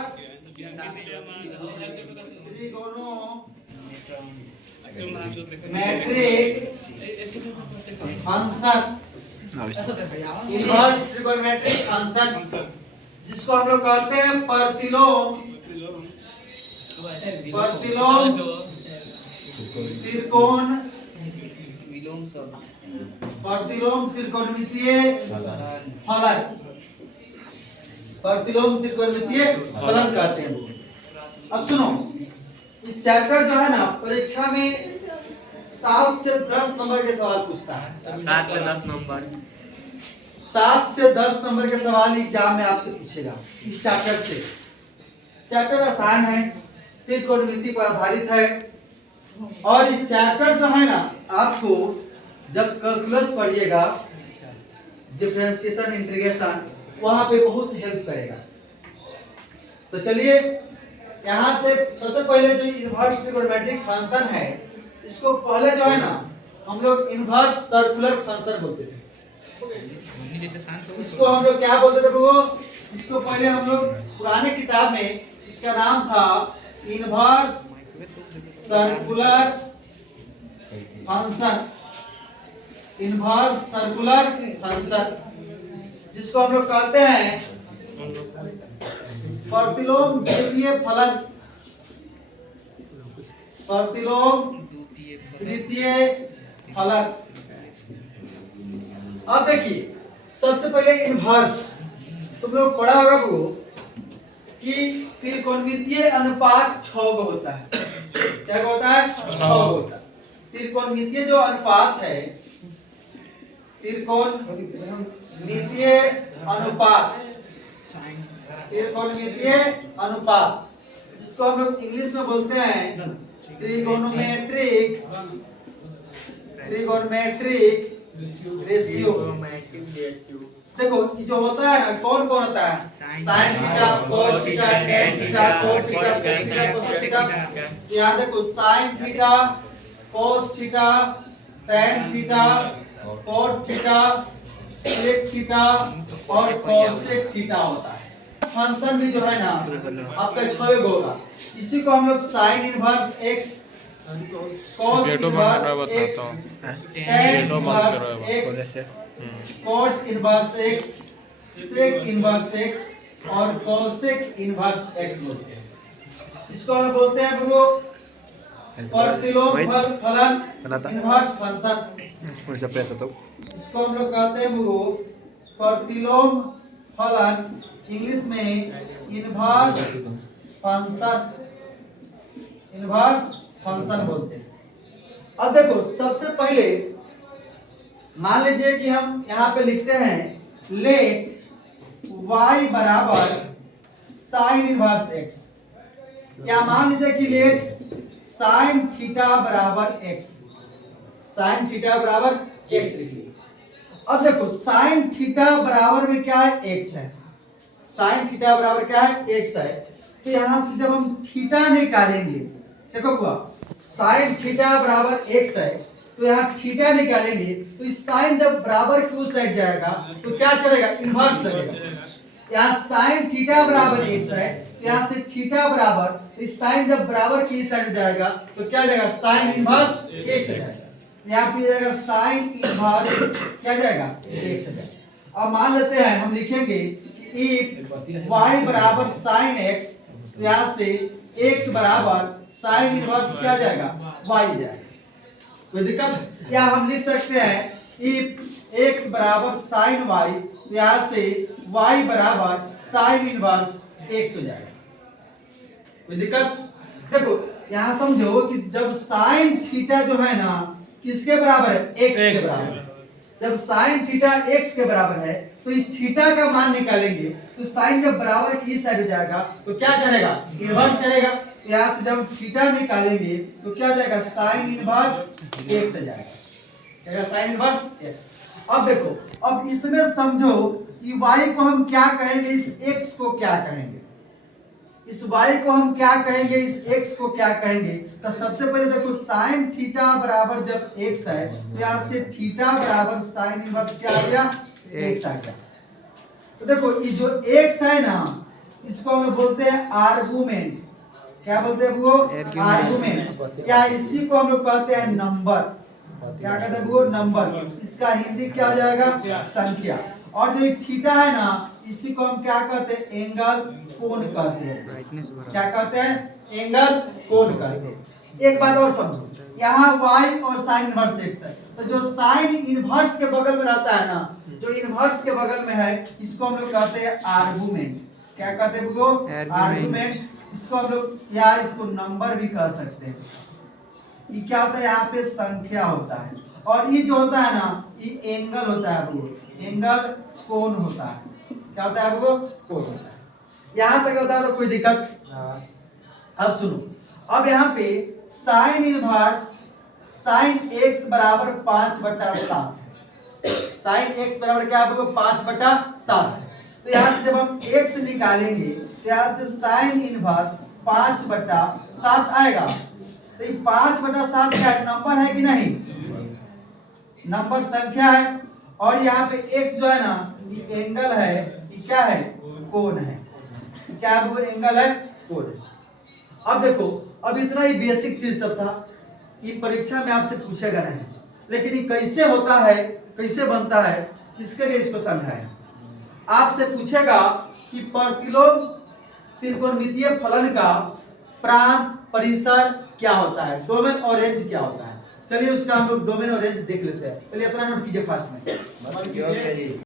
Inverse matrix function, inverse trigonometric function जिसको हम लोग कहते हैं प्रतिलोम त्रिकोण प्रतिलोम त्रिकोणमितीय फलन, प्रतिलोम त्रिकोणमितीय फलन कहते हैं। अब सुनो, इस चैप्टर जो है ना परीक्षा में 7 से 10 नंबर के सवाल पूछता है। 7 से 10 नंबर के सवाल एग्जाम में आपसे पूछेगा इस चैप्टर से। चैप्टर आसान है, त्रिकोणमिति पर आधारित है और ये चैप्टर जो है ना आपको जब कैलकुलस पढ़िएगा, डिफरेंशिएशन इंटीग्रेशन, वहां पे बहुत हेल्प करेगा। तो चलिए यहाँ से सबसे पहले जो इनवर्स ट्रिगोनोमेट्रिक फंक्शन है, इसको पहले जो है ना हम लोग इनवर्स सर्कुलर फंक्शन बोलते थे। इसको हम लोग क्या बोलते थे वो, इसको पहले हम लोग पुराने किताब में इसका नाम था inverse circular function, inverse circular function जिसको हम लोग कहते हैं प्रतिलोम द्वितीय फलन, प्रतिलोम द्वितीय फलन। अब देखिए सबसे पहले इनवर्स तुम लोग पढ़ा होगा वो कि त्रिकोणमितीय अनुपात 6 होता है। क्या होता है? 6 होता है। त्रिकोणमितीय जो अनुपात है, त्रिकोणमितीय अनुपात, त्रिकोणमितीय अनुपात जिसको हम लोग इंग्लिश में बोलते हैं ट्रिगोनोमेट्रिक रेशियो। देखो ये जो होता है ना, कौन कौन होता है? Sine theta, cos theta, tan theta, cot theta, sec theta, cosec theta. यहाँ देखो sine theta, cos theta, tan theta, cot theta, sec theta और कोसेक थीटा होता है। फंक्शन भी जो है ना आपका 6 होगा। इसी को हम लोग sine inverse x, cos inverse x, tan inverse x, cot inverse x, sec inverse x और cosec इनवर्स x बोलते हैं। इसको हम बोलते हैं वो प्रतिलोम फलन इनवर्स फंक्शन। इसको हम लोग कहते हैं वो प्रतिलोम फलन, इंग्लिश में इनवर्स फंक्शन बोलते हैं। अब देखो सबसे पहले मान लीजिए कि हम यहाँ पे लिखते हैं लेट y बराबर साइन इनवर्स x, या मान लीजिए कि लेट साइन थीटा बराबर x, साइन थीटा बराबर x लिखिए। अब देखो साइन थीटा बराबर में क्या है? x है। साइन थीटा बराबर क्या है? x है। तो यहाँ से जब हम थीटा निकालेंगे, देखो हुआ साइन थीटा बराबर x है, तो यहाँ थीटा निकालेंगे तो इस साइन जब बराबर की उस साइड जाएगा तो क्या चलेगा? इनवर्स लगेगा। यहाँ साइन थीटा बराबर x है, तो यहाँ से थीटा बराबर, इस साइन जब बराबर की इस साइड जाएगा तो क्या जाएगा? साइन इनवर्स x जाएगा। यहाँ पे जाएगा साइन इनवर्स क्या जाएगा? x जाएगा। अब मान लेते हैं हम लिखेंगे if y बराबर साइन x, तो यहाँ से x बराबर साइन इनवर्स क्या जाएगा? y जाएगा। कोई दिक्कत? या हम लिख सकते हैं if x बराबर साइन y, तो यहाँ से y बराबर साइन इनवर्स x हो जाएगा। कोई दिक्कत? देखो यहाँ समझो कि जब साइन थीटा जो है ना किसके बराबर है? x के बराबर। जब साइन थीटा x के बराबर है तो इस थीटा का मान निकालेंगे तो साइन जब बराबर की इस साइड हो जाएगा तो क्या चलेगा? इनवर्स चलेगा। यहाँ से जब थीटा निकालेंगे तो क्या जाएगा? साइन इनवर्स x आ जाएगा। क्या? Sine inverse x। अब देखो, अब इसमें समझो कि y को हम क्या कहेंगे, इस x को क्या कहेंगे, इस y को हम क्या कहेंगे, इस x को क्या कहेंगे। तो सबसे पहले देखो साइन थीटा बराबर जब x है तो यहाँ से थीटा बराबर साइन इनवर्स क्या आ गया? x आ गया। तो देखो ये जो x है ना, इसको हम लोग बोलते हैं आर्गुमेंट। क्या बोलते हैं वो? आर्गुमेंट। या इसी को हम लोग कहते हैं नंबर। क्या कहते हैं वो? नंबर। इसका हिंदी क्या हो जाएगा? संख्या। और जो थीटा है ना, इसी को हम क्या कहते हैं? एंगल, कोण कहते हैं। क्या कहते हैं? एंगल, कोण कहते हैं। एक बात और समझो, यहाँ y और साइन इनवर्स x है, तो जो साइन इनवर्स के बगल में रहता है ना, जो इनवर्स के बगल में है, इसको हम लोग कहते हैं आर्गुमेंट। क्या कहते हैं वो? आर्गुमेंट। इसको हम लोग या इसको नंबर भी कह सकते हैं। ये क्या होता है? यहाँ पे संख्या होता है। और ये जो होता है ना, ये एंगल होता है वो, एंगल, कोण होता है। क्या होता है वो? कोण होता है। यहाँ तक होता है तो कोई दिक्कत? अब सुनो, अब यहाँ पे साइन इनवर्स साइन x बराबर 5/7। साइन x बराबर क्या आपको? 5/7। तो यहाँ से जब हम x निकालेंगे तो यहाँ से साइन इनवर्स 5/7 आएगा। तो ये 5/7 क्या है? नंबर है कि नहीं? नंबर, संख्या है। और यहाँ पे x जो है ना, ये एंगल है, ये क्या है? कोण है। क्या है वो? एंगल है, कोण है। अब देखो, अब इतना ही बेसिक चीज सब था, ये परीक्षा में आपसे पूछेगा नहीं, लेकिन ये कैसे होता है, कैसे बनता है, इसके लिए इसको समझाएं। आपसे पूछेगा कि प्रतिलोम त्रिकोणमितीय फलन का प्रांत, परिसर क्या होता है, डोमेन और रेंज क्या होता है। चलिए उसका हम लोग डोमेन और रेंज देख लेते हैं। पहले इतना नोट कीजिए फास्ट में।